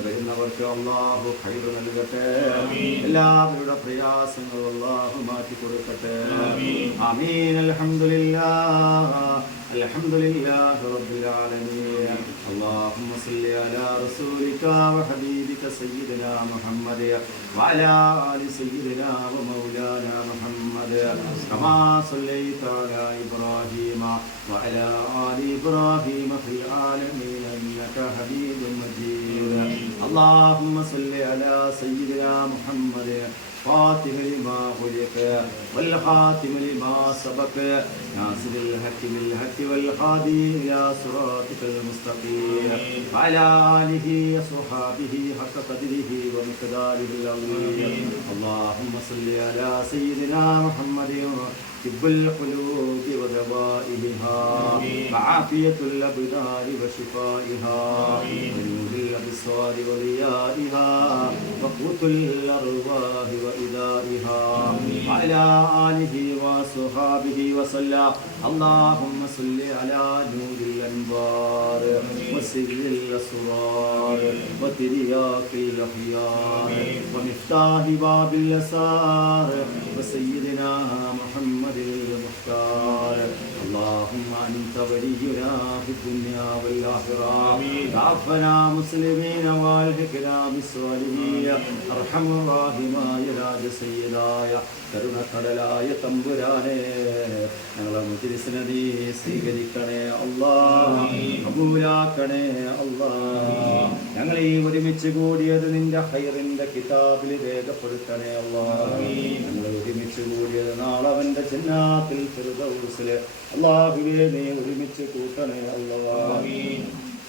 വരുന്നവർക്ക് അല്ലാഹു ഖൈർ നൽകട്ടെ. എല്ലാവരുടെ പ്രയാസങ്ങൾ അല്ലാഹു മാറ്റി കൊടുക്കട്ടെ. ആമീൻ. അൽഹംദുലില്ലാഹ് അൽഹംദുലില്ലാഹി റബ്ബിൽ ആലമീൻ. اللهم صل على رسولك وحبيبك سيدنا محمد وعلى آل سيدنا ومولانا محمد كما صليت على إبراهيم وعلى آل إبراهيم في العالمين إنك حميد مجيد. اللهم صل على سيدنا محمد فاتح لما خلق والخاتم لما سبق ناصر الحق بالحق والهادي إلى صراطك المستقيم وعلى آله وصحبه حق قدره ومقداره العظيم. اللهم صل على سيدنا محمد طب القلوب ودوائها وعافية الأبدان وشفائها ونور الأبصار وضيائها وقوت الأرواح وإدائها وعلى آله وصحبه وسلم. اللهم صل على نور الأنوار وسر الأسرار وترياق الأخيار ومفتاح باب الأسرار وسيدنا محمد المختار. اللهم أنت ولينا في الدنيا والآخرة. توفنا مسلمين والحقنا بالصالحين. أرحم الراحمين രാജ സയ്യിദായ കരുണക്കടലായ തമ്പുരാനെ ഞങ്ങളെ മജ്ലിസിനെ നീ സ്വീകരിക്കണേ അല്ലാഹ്. കബൂലാക്കണേ അല്ലാഹ്. ഞങ്ങൾ ഈ ഒരുമിച്ച് കൂടിയത് നിന്റെ ഖൈറിന്റെ കിതാബിൽ രേഖപ്പെടുത്തണേ അല്ലാഹ്. ഞങ്ങൾ ഒരുമിച്ച് കൂടിയത് നാളെ അവന്റെ ജന്നാത്തിൽ ഫിർദൗസിൽ അല്ലാഹുവേ നീ ഒരുമിച്ച് കൂട്ടണേ അല്ലാഹ്.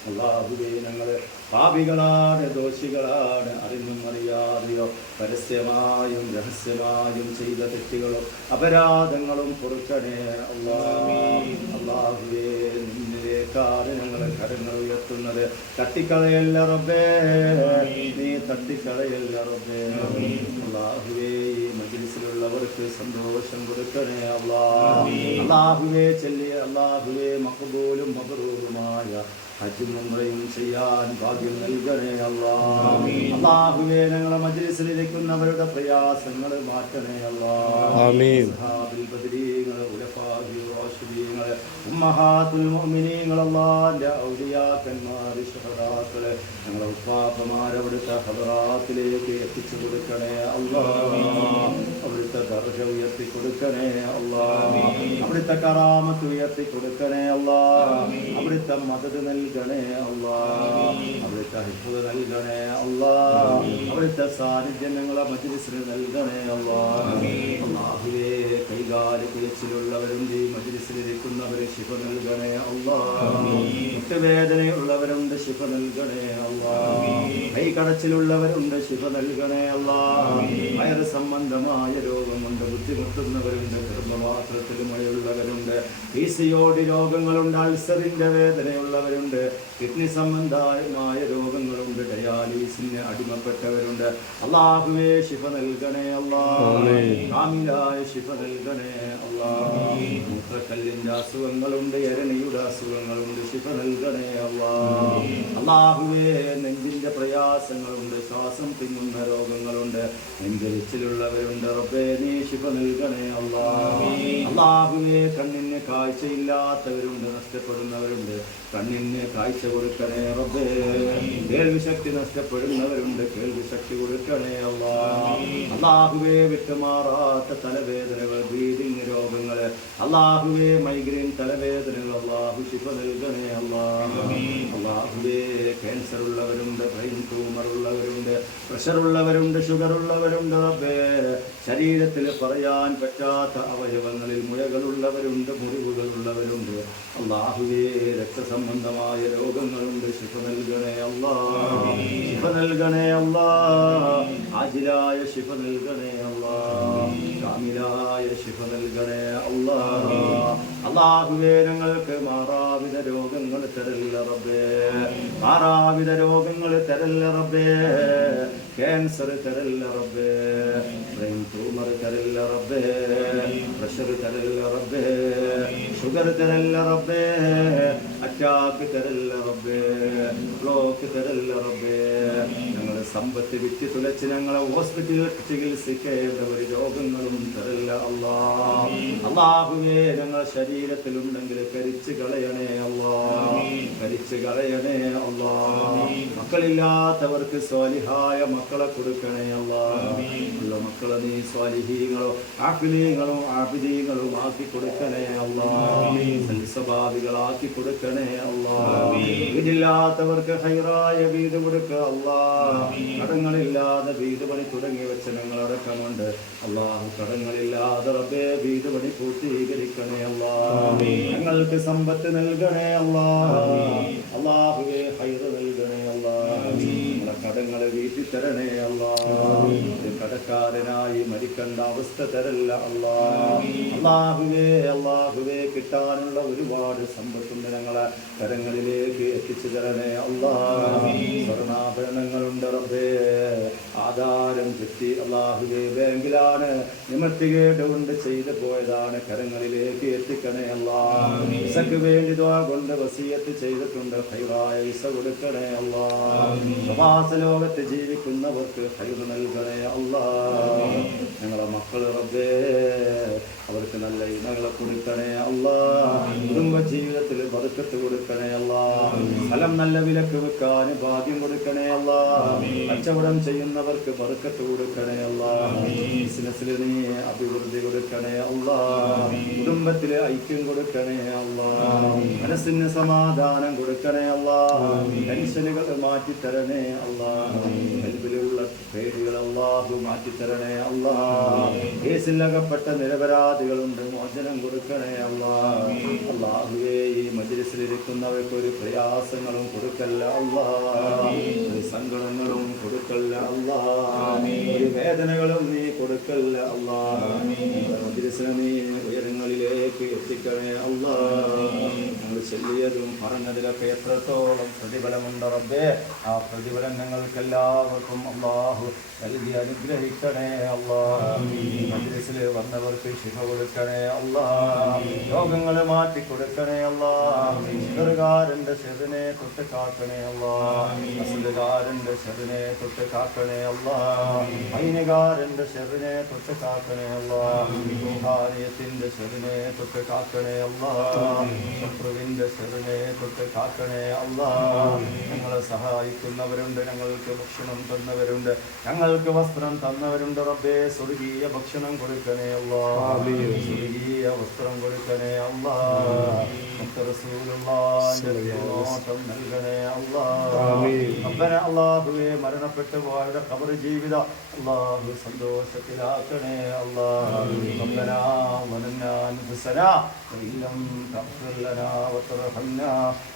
അല്ലാഹുവേ ഞങ്ങൾ പാപികളാണ്, ദോഷികളാണ്. അറിഞ്ഞും അറിയാതെയോ പരസ്യമായും രഹസ്യമായും ചെയ്ത തെറ്റുകളും അപരാധങ്ങളും പൊറുക്കണേ അല്ലാഹ്. അല്ലാഹുവേ നിന്നിലേക്കാണ് ഞങ്ങളെ കരങ്ങൾ ഉയർത്തുന്നത്. തട്ടിക്കളയല്ല റബ്ബേ, നീ തട്ടിക്കളയല്ല റബ്ബേ. അല്ലാഹുവേ ഈ മജ്ലിസിലുള്ളവർക്ക് സന്തോഷം കൊടുക്കണേ അല്ലാഹ്. അല്ലാഹുവേ ചൊല്ലിയ അല്ലാഹുവേ മഖബൂലും മബ്റൂറുമായ ഹജ്ജും ഉംറയും ചെയ്യാൻ ഭാഗ്യം നൽകണേ അല്ലാഹ്. അല്ലാഹുവേ ഞങ്ങളെ മജ്ലിസിലിരിക്കുന്നവരുടെ പ്രയാസങ്ങൾ മാറ്റണേ അല്ലാഹ്. ആമീൻ. സഹാബിൽ ബദരീങ്ങൾ ഉലഫാഇ റാഷിദീങ്ങൾ ഉമ്മഹാത്തുൽ മുഅ്മിനീങ്ങൾ അല്ലാഹുവിന്റെ ഔലിയാക്കന്മാർ ശുഹദാക്കൾ ഞങ്ങളെ ഉപ്പാപ്പമാർ അവിടുത്തെ ഹദറാത്തിലേക്ക് എത്തിച്ചു കൊടുക്കണേ അല്ലാഹ്. അവിടുത്തെ ദർജ ഉയർത്തി കൊടുക്കണേ അല്ലാഹ്. അവിടുത്തെ കറാമത്ത് ഉയർത്തി കൊടുക്കണേ അല്ലാഹ്. അവിടുത്തെ മദദ് നൽകണേ അല്ലാഹ്. അവിടുത്തെ ഹിഫ്ള് നൽകണേ അല്ലാഹ്. അവിടുത്തെ സാന്നിധ്യം ഞങ്ങളെ മജ്ലിസിന് നൽകണേ അല്ലാഹ്. അല്ലാഹുവേ കൈകാല് കുളിച്ചിലുള്ളവരുണ്ട്, ഈ മജ്ലിസിലിരിക്കുന്നവരെ ശിഫ നൽകണേ അല്ലാഹ്. മുട്ടുവേദനയുള്ളവരുണ്ട്, ശിഫ നൽകണേ അല്ലാഹ്. കൈകടച്ചിലുള്ളവരുണ്ട്, ശിഫ നൽകണേ അല്ലാഹ്. വയറ് സംബന്ധമായ രോഗമുണ്ട്, ബുദ്ധിമുട്ടുന്നവരുണ്ട്, ഗർഭപാത്രത്തിൽ മുഴയുള്ളവരുണ്ട്, PCOD രോഗങ്ങളുണ്ട്, അൾസറിന്റെ വേദനയുള്ളവരുണ്ട്, കിഡ്നി സംബന്ധമായ രോഗങ്ങളുണ്ട്, ഡയാലിസിന് അടിമപ്പെട്ടവരുണ്ട്. അള്ളാഹുവേ ശിഫ നൽകണേ അല്ലാഹ്, കാമിലായ ശിഫ നൽകണേ അല്ലാഹ്. മൂത്രക്കല്ലിന്റെ അസുഖങ്ങളുണ്ട്, എരണിയുടെ അസുഖങ്ങളുണ്ട്, ശിഫ നൽകണേ അല്ലാഹ്. അള്ളാഹുവേ നെഞ്ചിന്റെ പ്രയാസങ്ങളുണ്ട്, ശ്വാസം തിങ്ങുന്ന രോഗങ്ങളുണ്ട്, നെഞ്ചരിച്ചിലുള്ളവരുണ്ട്. റബ്ബേ നീ ശിഫ നൽകണേ അല്ലാഹ്. അള്ളാഹുവേ കണ്ണിന് കാഴ്ചയില്ലാത്തവരുണ്ട്, നഷ്ടപ്പെടുന്നവരുണ്ട്, കണ്ണിന് കാഴ്ച കൊടുക്കണേ റബ്ബേ. കേൾവി ശക്തി നഷ്ടപ്പെടുന്നവരുണ്ട്, കേൾവി ശക്തി കൊടുക്കണേ അല്ലാഹ്. അള്ളാഹുവേ വിട്ടുമാറാത്ത തലവേദനകൾ, ബ്രീതിങ് രോഗങ്ങൾ, അള്ളാഹുവേ മൈഗ്രെയിൻ തലവേദനകൾ, അള്ളാഹു ശിഫ നൽകണേ അല്ലാഹ്. അള്ളാഹുവേ ക്യാൻസർ ഉള്ളവരുണ്ട്, ബ്രെയിൻ ട്യൂമർ ഉള്ളവരുണ്ട്, പ്രഷർ ഉള്ളവരുണ്ട്, ഷുഗർ ഉള്ളവരുണ്ട്. റബ്ബേ ശരീരത്തിൽ പറയാൻ പറ്റാത്ത അവയവങ്ങളിൽ മുഴകളുള്ളവരുണ്ട്, മുറിവുകൾ ഉള്ളവരുണ്ട്. അള്ളാഹുവേ രക്തസംബന്ധമായ രോഗങ്ങളുണ്ട്, ശിഫ നൽകണേ അല്ലാഹ്. ശിഫ നൽകണേ അല്ലാഹ്. ആജിലായ ശിഫ നൽകണേ അല്ലാഹ്, കാമിലായ ശിഫ നൽകണേ അല്ലാഹ്. അള്ളാഹുവേ ഞങ്ങൾക്ക് മാറാവിധ രോഗങ്ങൾ തരല്ല റബ്ബേ, മാറാവിധ രോഗങ്ങൾ തരല്ല റബ്ബേ. ക്യാൻസർ തരല്ല റബ്ബേ, ബ്രെയിൻ ട്യൂമർ തരല്ല റബ്ബേ, പ്രഷർ തരല്ല റബ്ബേ, ഷുഗർ തരല്ല റബ്ബേ, അറ്റാക്ക് തരല്ല റബ്ബേ, ബ്ലോക്ക് തരല്ല റബ്ബേ. ഞങ്ങളുടെ സമ്പത്ത് വിറ്റ് തുലച്ച് ഞങ്ങളെ ഹോസ്പിറ്റലിൽ ചികിത്സിക്കേണ്ട ഒരു രോഗങ്ങളും തരല്ല അല്ലാഹ്. അള്ളാഹുവേ ഞങ്ങളുടെ ശരീരത്തിലുണ്ടെങ്കിൽ കരിച്ച് കളയണേ അല്ലാഹ്, കരിച്ച് കളയണേ അല്ലാഹ്. മക്കളില്ലാത്തവർക്ക് സ്വാലിഹായ മക്കളെ കൊടുക്കണേ അല്ലാഹ്. ഉള്ള മക്കളെ നീ സ്വാലിഹീങ്ങളോ ആഫിലീങ്ങളോ ആബിദീങ്ങളും ആക്കി കൊടുക്കണേ അല്ലാഹ്. സൽസ്വഭാവികളാക്കി കൊടുക്കണേ അല്ലാഹ്. വീടില്ലാത്തവർക്ക് ഹൈറായ വീട് കൊടുക്കുക അല്ലാഹ്. കടങ്ങളില്ലാതെ വീട് പണി തുടങ്ങി വെച്ച ഞങ്ങളടക്കമുണ്ട് അല്ലാഹു. കടങ്ങളില്ലാതെ റബ്ബേ വീട് പണി പൂർത്തീകരിക്കണേ അല്ലാഹ്. ഞങ്ങൾക്ക് സമ്പത്ത് നൽകണേ അല്ലാഹ്. അല്ലാഹുവേ ഹൈറ് നൽകണേ അല്ലാഹ്. ഞങ്ങളെ കടങ്ങളെ വീട്ടി തരണേ അല്ലാഹ്. കടക്കാരനായി മരിക്കേണ്ട അവസ്ഥ തരല്ല അല്ലാഹ്. അല്ലാഹുവേ അല്ലാഹുവേ കിട്ടാനുള്ള ഒരുപാട് സമ്പത്തുണ്ട്, ഞങ്ങളെ കരങ്ങളിലേക്ക് എത്തിച്ചു തരണേ അല്ലാഹ്. സ്വർണ്ണാഭരണങ്ങളുണ്ട് റബ്ബേ, ആധാരം തെറ്റി അല്ലാഹുവേ ബാങ്കിലാണ് നിമർത്തികേട് കൊണ്ട് ചെയ്തു പോയതാണ്, കരങ്ങളിലേക്ക് എത്തിക്കണേ അല്ലാഹ്. ഇസക്ക് വേണ്ടി ദുആ കൊണ്ട് വസിയത്ത് ചെയ്തിട്ടുണ്ട്, ഹൈറായ ഇസ കൊടുക്കണേ അല്ലാഹ്. പ്രവാസ ലോകത്ത് ജീവിക്കുന്നവർക്ക് ഹൈറ് നൽകണേ അല്ലാഹ്. ഞങ്ങളെ മക്കൾ റബ്ബേ അവർക്ക് നല്ല ഇണകളെ കൊടുക്കണേ അല്ലാഹ്. കുടുംബ ജീവിതത്തിൽ ബർക്കത്ത് കൊടുക്കണേ അല്ലാഹ്. ഫലം നല്ല വിലക്ക് വെക്കാൻ ഭാഗ്യം കൊടുക്കണേ അല്ലാഹ്. കച്ചവടം ചെയ്യുന്നവർക്ക് ബർക്കത്ത് കൊടുക്കണേ അല്ലാഹ്. ബിസിനസ്സിൽ നീ അഭിവൃദ്ധി കൊടുക്കണേ അല്ലാഹ്. കുടുംബത്തിലെ ഐക്യം കൊടുക്കണേ അല്ലാഹ്. മനസ്സിന് സമാധാനം കൊടുക്കണേ അല്ലാഹ്. ടെൻഷനുകൾ മാറ്റിത്തരണേ അല്ലാഹ്. കൽബിലുള്ള പേടികൾ അല്ലാഹു മാറ്റിത്തരണേ അല്ലാഹ്. കേസിലകപ്പെട്ട നിരപരാധികളുണ്ട്, മോചനം കൊടുക്കണേ അല്ലാഹ്. അല്ലാഹുവേ ഈ മജ്‌ലിസിലിരിക്കുന്നവർക്ക് ഒരു പ്രയാസങ്ങളും കൊടുക്കല്ല അല്ലാഹ്. ഒരു സങ്കടങ്ങളും കൊടുക്കല്ല അല്ലാഹ്. ഒരു വേദനകളും നീ കൊടുക്കല്ല അല്ലാഹ്. മജ്‌ലിസിനെ നീ ഉയരങ്ങളിലേക്ക് എത്തിക്കണേ അല്ലാഹ്. ഞങ്ങൾ ചൊല്ലിയതും പറഞ്ഞതിലൊക്കെ എത്രത്തോളം പ്രതിഫലമുണ്ട് റബ്ബേ, ആ പ്രതിഫലം ഞങ്ങൾക്കെല്ലാവർക്കും അല്ലാഹു നൽകി അനുഗ്രഹിക്കണേ അല്ലാഹ്. മജ്‌ലിസിൽ വന്നവർക്ക് ശിഫ കൊടുക്കണേ അല്ലാഹ്. രോഗങ്ങൾ മാറ്റി കൊടുക്കണേ അല്ലാഹ്. ഷുഗറുകാരന്റെ ഷെറിനെ തൊട്ട് കാക്കണേ അല്ലാഹ്. അസുഖകാരന്റെ ഷെറിനെ തൊട്ട് കാക്കണേ അല്ലാഹ്. ഹൈനുകാരന്റെ ഷെറിനെ തൊട്ട് കാക്കണേ അല്ലാഹ്. റുഹാനിയത്തിന്റെ ഷെറിനെ തൊട്ട് കാക്കണേ അല്ലാഹ്. ശത്രുവിന്റെ ഷെറിനെ തൊട്ട് കാക്കണേ അല്ലാഹ്. ഞങ്ങളെ സഹായിക്കുന്നവരുണ്ട്, ഞങ്ങൾക്ക് ഭക്ഷണം തന്നവരുണ്ട്, ഞങ്ങൾക്ക് വസ്ത്രം തന്നവരുണ്ട് റബ്ബേ. സ്വർഗീയ ഭക്ഷണം കൊടുക്കണേ അല്ലാഹ്. സ്വർഗീയ വസ്ത്രം കൊടുക്കണേ അല്ലാഹ്. റസൂലുള്ളാഹിന്റെ നോട്ടം നൽകണേ അല്ലാഹ്. റബ്ബന അല്ലാഹുവേ മരണപ്പെട്ടു പോയവരുടെ ഖബർ ജീവിത അല്ലാഹു സന്തോഷത്തിലാക്കണേ അല്ലാഹ്. റബ്ബന വലന്നാ അൻഫുസനാ വഇല്ലം തഗ്ഫിർ ലനാ വതർഹംനാ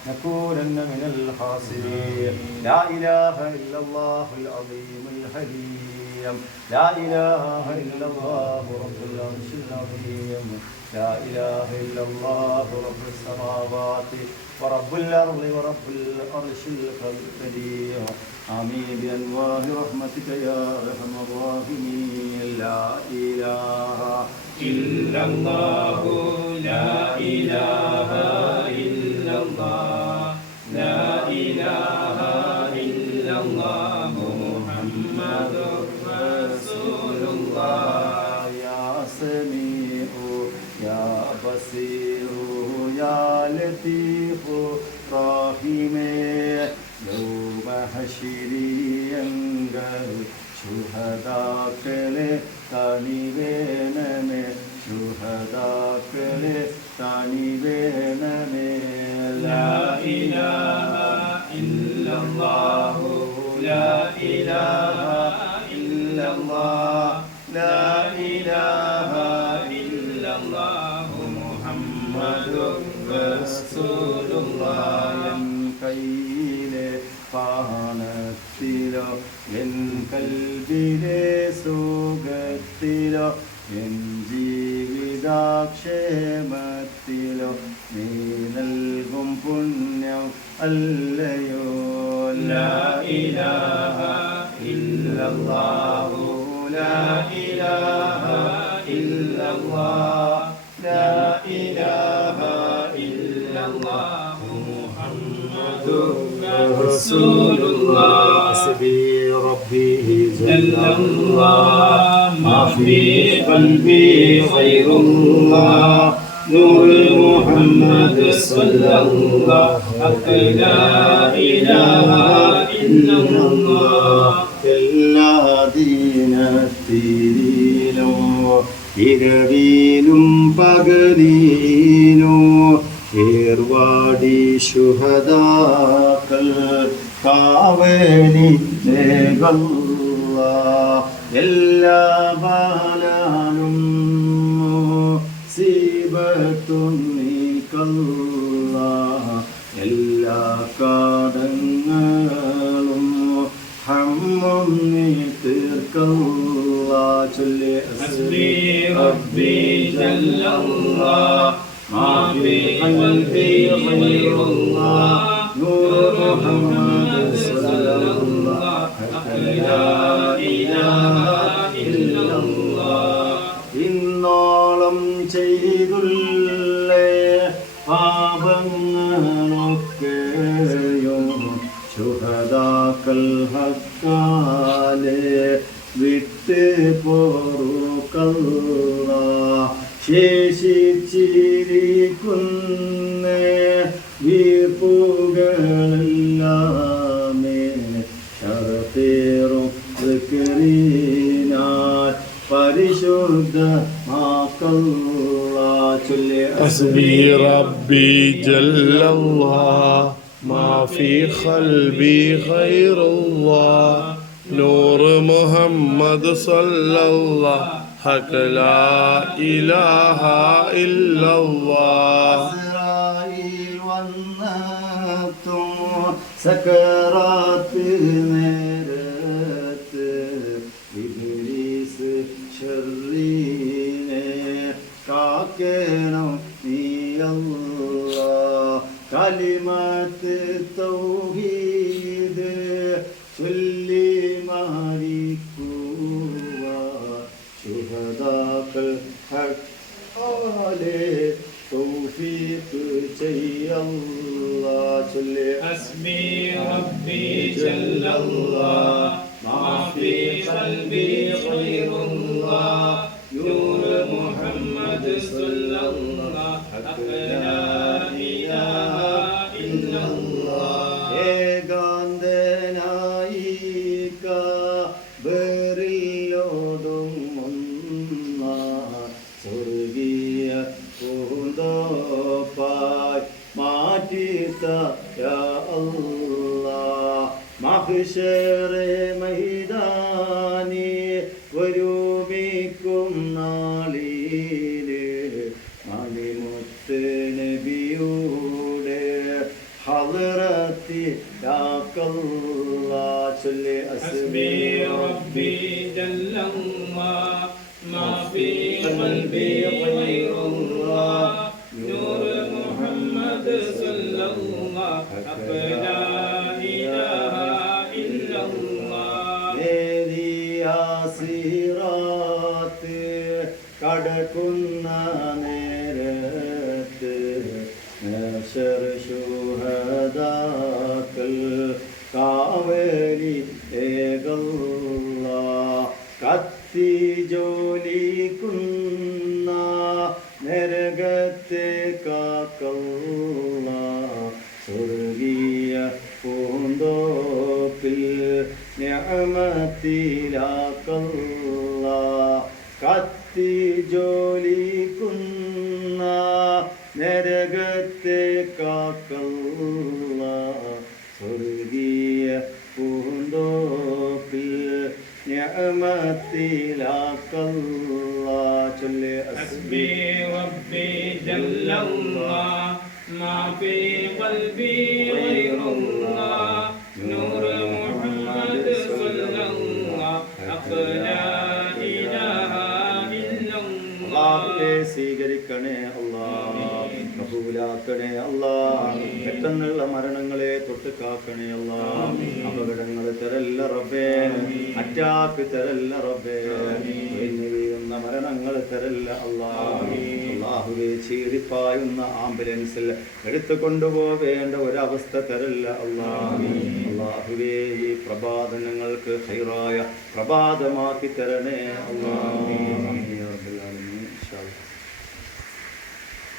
നകൂനന്ന മിനൽ ഖാസിരീൻ. ലാ ഇലാഹ ഇല്ലല്ലാഹുൽ അളീമുൽ ഹലീം. الحليم لا إله إلا الله رب العرش العظيم لا إله إلا الله رب السماوات ورب الأرض ورب العرش الكريم آمين بأنواع رحمتك يا أرحم الراحمين لا إله إلا الله لا إله إلا الله لا إله إلا الله محمد رسول الله يا سميع يا بصير يا لطيف رحيم يوم حشرينغر ശുഹദാക്കളെ തണിവേണമേ ശുഹദാക്കളെ തണിവേണമേ ലാ ഇലാഹ ഇല്ലല്ലാഹു ലാ ഇലാഹ ഇല്ലല്ലാഹ് ലാ ഇലാഹ ഇല്ലല്ലാഹു മുഹമ്മദുർ റസൂലുള്ളാഹ് കയ്യിലെ പാണത്തിലോ എൻ കൽബിലെ സുഖത്തിലോ എൻ ജീവിതാക്ഷേമത്തിലോ നീ നൽകും പുണ്യം അല്ലയോ ലാ ഇലാഹ ഇല്ലല്ലാഹു ലാ ഇലാഹ ഇല്ലല്ലാഹ് ലാ ഇലാഹ ഇല്ലല്ലാഹു മുഹമ്മദുർ റസൂലുള്ളാഹ് حسبي ربي جل الله ما في قلبي غير الله نور محمد صلى الله لا إله إلا الله എല്ലാ ദീനത്തിലും ഇരവിലും പകലിലും ഏർവാടി ശുഹദാക്കൾ കാവലി നേകല്ല എല്ലാ ബാലാനും സീബത്തും നീക്കല്ല എല്ലാ കാടങ്ങളും ഹമ്മും നീ തീർക്കല്ല ചൊല്ലി حسبي ربي جل الله ما في قلبي غير الله نور محمد صلى الله لا إله إلا الله ഇന്നോളം ചെയ്തുള്ളേ പാപങ്ങളൊക്കെയും ശുഹദാക്കൾ ഹക്കാലെ വിട്ട് പോറുക്കല്ല ശേഷിച്ചിരിക്കുന്ന വീർപ്പുകളെല്ലാമേ ശരത്തേറും പരിശുദ്ധമാക്കല്ല ചൊല്ലി حسبي ربي جل الله ما في قلبي غير الله نور محمد صلى الله حق لا إله إلا الله ഇസ്രായേൽ വന്നെത്തും സക്കറാത്ത് നേരത്ത് ഇബ്ലീസ് ശർരീനെ കാക്കണം നീ അല്ലാഹ് കലിമത്ത് തൗഹീദ് ചൊല്ലി മാരിക്കുവാൻ ശുഹദാക്കൾ ഹഖാലെ തൗഫീഖ് ചെയ്യല്ലാ ചൊല്ലി حسبي ربي جل الله ما في قلبي غير الله نور محمد صلى الله لا إله إلا الله ഏകാന്തനായി കബറിലോതും സ്വർഗീയ പൂന്തോപ്പായി മാറ്റിത്ത യാ അല്ലാഹ് മഹ്ശറെ മൈതാനി ഒരുമിക്കും നാളില് മണിമുത്ത് നബിയുടെ ഹളറത്തി യാക്കല്ലാ ചൊല്ലി حسبي ربي جل الله ما في قلبي غير الله نور محمد صلى الله حق لا إله إلا الله मेरी आसिरात കടക്കുന്ന നേരത്ത് നശർ ശുഹദാക്കൾ കാവലി ഏകല്ല കത്തി ജോലിക്കുന്ന നരകത്തെ കാക്കല്ല സ്വർഗീയ പൂന്തോപ്പിൽ നിഅമത്തിലാക്കല്ല കത്തി ജോലിക്കുന്ന നരകത്തെ കാക്കല്ല സ്വർഗീയ പൂന്തോപ്പിൽ നിഅമത്തിലാക്കല്ല ചൊല്ല് حسبي ربي جل الله ما في قلبي غير الله نور محمد صلى الله حق لا إله إلا الله സ്വീകരിക്കണേ അല്ലാ, കബൂലാക്കണേ അല്ലാ, പെട്ടെന്നുള്ള മരണങ്ങളെ തൊട്ട് കാക്കണേ അല്ലാ, അപകടങ്ങൾ തരല്ല റബ്ബേ, അറ്റാക്ക് തരല്ല റബ്ബേ, വീഴുന്ന മരണങ്ങൾ തരല്ല അല്ലാ. അല്ലാഹുവേ, ചീറിപ്പായുന്ന ആംബുലൻസിൽ എടുത്തു കൊണ്ടുപോവേണ്ട ഒരവസ്ഥ തരല്ല അല്ലാ. അല്ലാഹുവേ, ഈ പ്രഭാതങ്ങൾക്ക് ഖൈറായ പ്രഭാതമാക്കി തരണേ അല്ലാ.